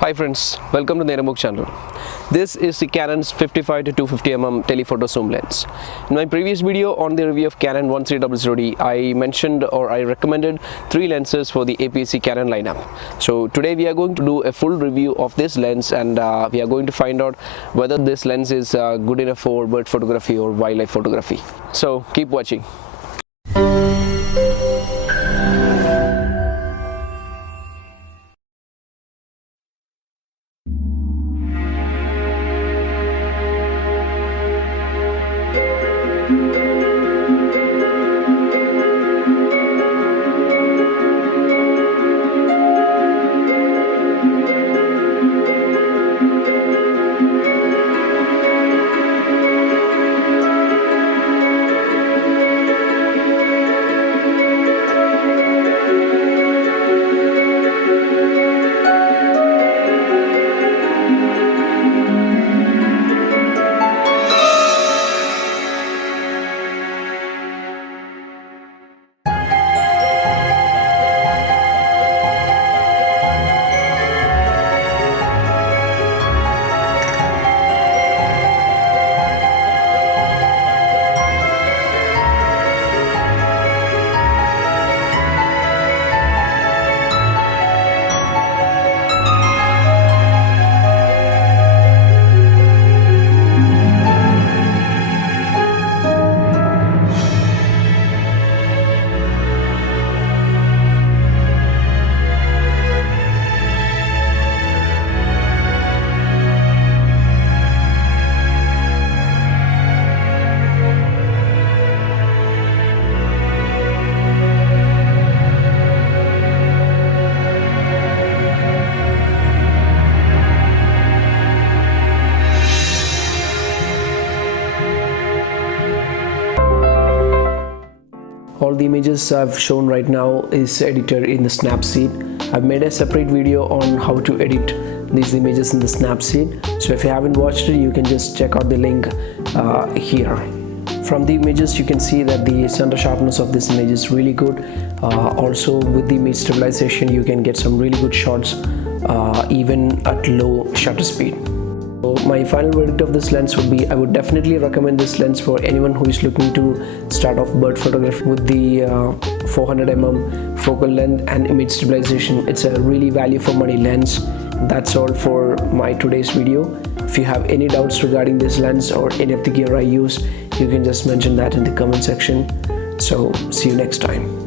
Hi friends, welcome to the Neramuk channel. This is the Canon's 55 to 250mm telephoto zoom lens. In my previous video on the review of Canon 1300D, I mentioned or I recommended 3 lenses for the APS-C Canon lineup. So today we are going to do a full review of this lens and we are going to find out whether this lens is good enough for bird photography or wildlife photography. So keep watching. All the images I've shown right now is edited in the Snapseed. I've made a separate video on how to edit these images in the Snapseed. So if you haven't watched it, you can just check out the link here. From the images you can see that the center sharpness of this image is really good. Also with the image stabilization you can get some really good shots even at low shutter speed. So my final verdict of this lens would be I would definitely recommend this lens for anyone who is looking to start off bird photography with the 400mm focal length and image stabilization. It's a really value for money lens. That's all for my today's video. If you have any doubts regarding this lens or any of the gear I use, you can just mention that in the comment section. So see you next time.